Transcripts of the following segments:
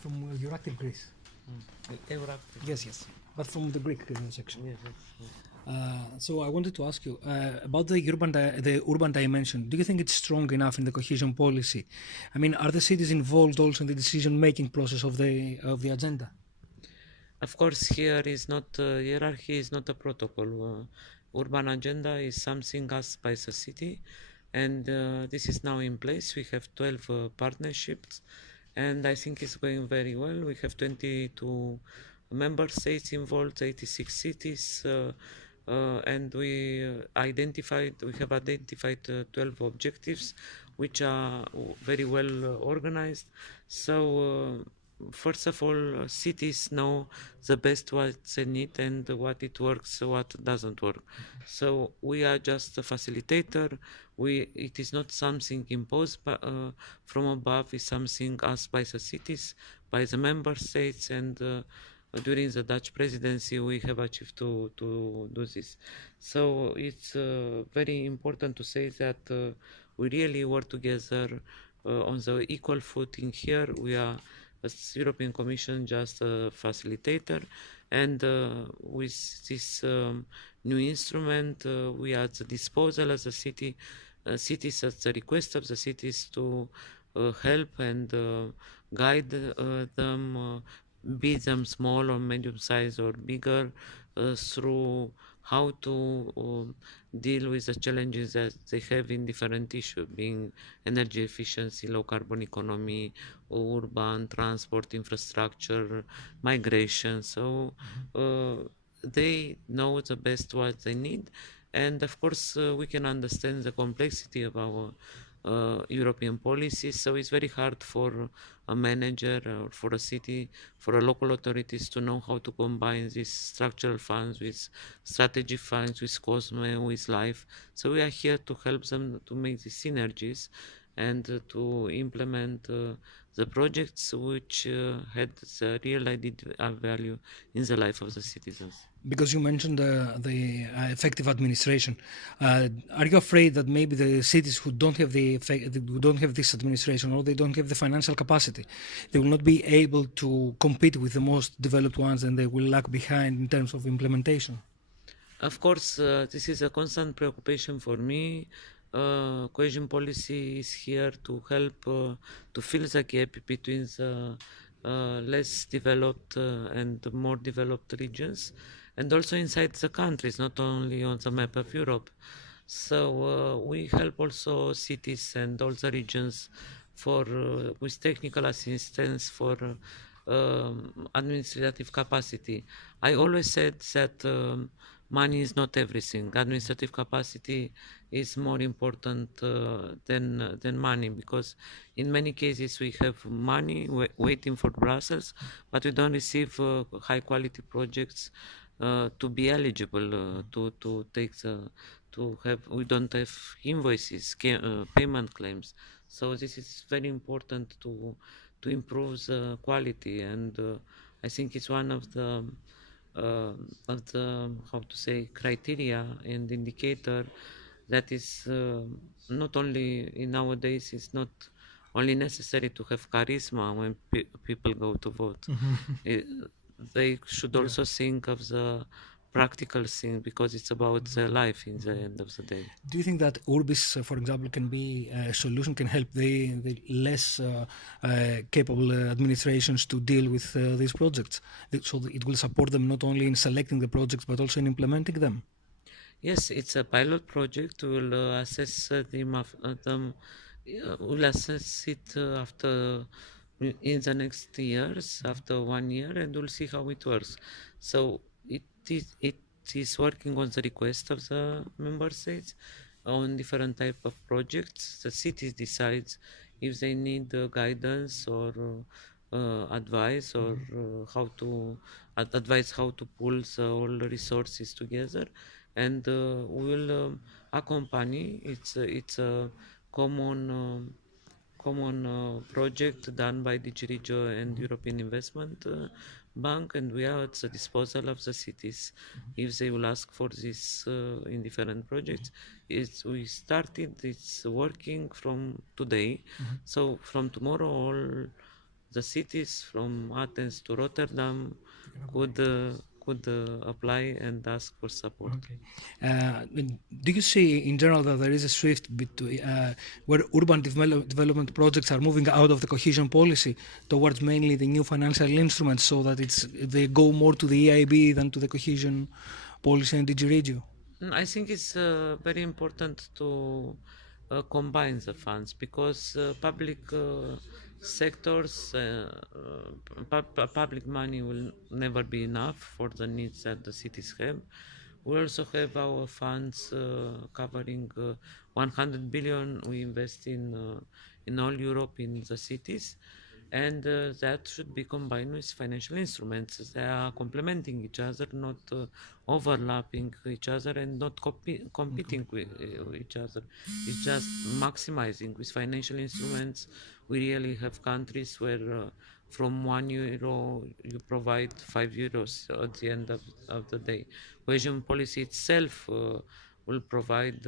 From Euractiv Greece. Euractiv. Yes. But from the Greek section. Yes. So I wanted to ask you about the urban dimension. Do you think it's strong enough in the cohesion policy? I mean, are the cities involved also in the decision-making process of the agenda? Of course, here is not hierarchy, is not a protocol. Urban agenda is something asked by the city, and this is now in place. We have 12 partnerships, and I think it's going very well. We have 22 member states involved, 86 cities, and we have identified 12 objectives, which are very well organized. So. First of all, cities know the best what they need and what it works, what doesn't work. So we are just a facilitator. It is not something imposed from above. It's something asked by the cities, by the member states, and during the Dutch presidency, we have achieved to do this. So it's very important to say that we really work together on the equal footing here. We are as European Commission just a facilitator, and with this new instrument we are at the disposal of the cities at the request of the cities to help and guide them, be them small or medium size or bigger, through how to deal with the challenges that they have in different issues, being energy efficiency, low carbon economy, urban transport infrastructure, migration. So they know the best what they need, and of course we can understand the complexity of our European policies. So it's very hard for a manager or for a city, for a local authorities to know how to combine these structural funds with strategy funds, with COSME, with LIFE. So we are here to help them to make these synergies and to implement the projects which had the real added value in the life of the citizens. Because you mentioned the effective administration, are you afraid that maybe the cities who don't have who don't have this administration, or they don't have the financial capacity, they will not be able to compete with the most developed ones, and they will lag behind in terms of implementation? Of course, this is a constant preoccupation for me. Cohesion policy is here to help to fill the gap between the less developed and more developed regions, and also inside the countries, not only on the map of Europe. So we help also cities and all the regions for with technical assistance for administrative capacity. I always said that money is not everything. Administrative capacity is more important than money, because in many cases we have money waiting for Brussels, but we don't receive high quality projects to be eligible to take the to have. We don't have invoices, payment claims. So this is very important to improve the quality, and I think it's one of the how to say criteria and indicator that is not only in nowadays. It's not only necessary to have charisma when people go to vote. It, they should also think of the practical thing, because it's about their life in the end of the day. Do you think that Urbis, for example, can be a solution, can help the less capable administrations to deal with these projects? So that it will support them not only in selecting the projects but also in implementing them? Yes, it's a pilot project. We'll assess them. We'll assess it after in the next years, after 1 year, and we'll see how it works. So it is working on the request of the member states on different type of projects. The cities decides if they need guidance or advice, or how to advise how to pull all the resources together, and we will accompany. It's a common project done by DigiRegio and European Investment Bank, and we are at the disposal of the cities if they will ask for this in different projects. We started. It's working from today, so from tomorrow all the cities from Athens to Rotterdam could apply and ask for support. Okay. Do you see in general that there is a shift between where urban development projects are moving out of the cohesion policy towards mainly the new financial instruments, so that they go more to the EIB than to the cohesion policy and DG Regio? I think it's very important to combine the funds because public sectors, public money will never be enough for the needs that the cities have. We also have our funds covering 100 billion we invest in all Europe in the cities, and that should be combined with financial instruments. They are complementing each other, not overlapping each other, and not competing with each other. It's just maximizing. With financial instruments, we really have countries where from €1 you provide €5 at the end of the day. Cohesion policy itself will provide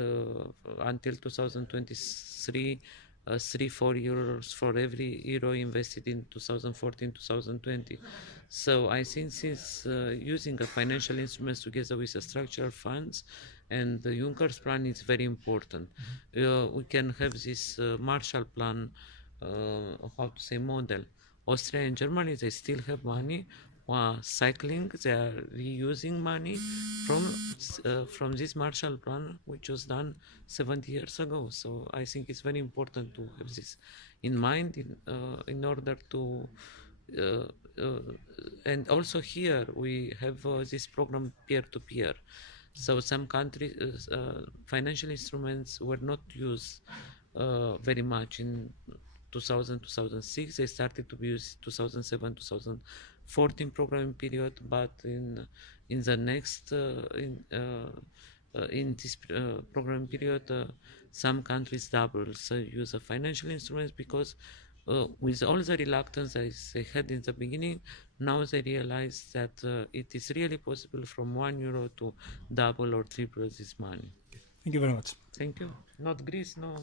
until 2023 €3-4 for every euro invested in 2014-2020. So I think since using a financial instruments together with the structural funds and the Juncker's plan is very important. We can have this Marshall Plan, how to say, model. Austria and Germany, they still have money cycling. They are reusing money from this Marshall Plan, which was done 70 years ago. So I think it's very important to have this in mind in order to. Uh, uh, and also here we have this program peer-to-peer. So some countries, financial instruments were not used very much in 2000 2006. They started to be used 2007 2014 programming period, but in the next in this programming period, some countries double so use of financial instruments because with all the reluctance they had in the beginning, now they realize that it is really possible from €1 to double or triple this money. Thank you very much. Thank you. Not Greece, no.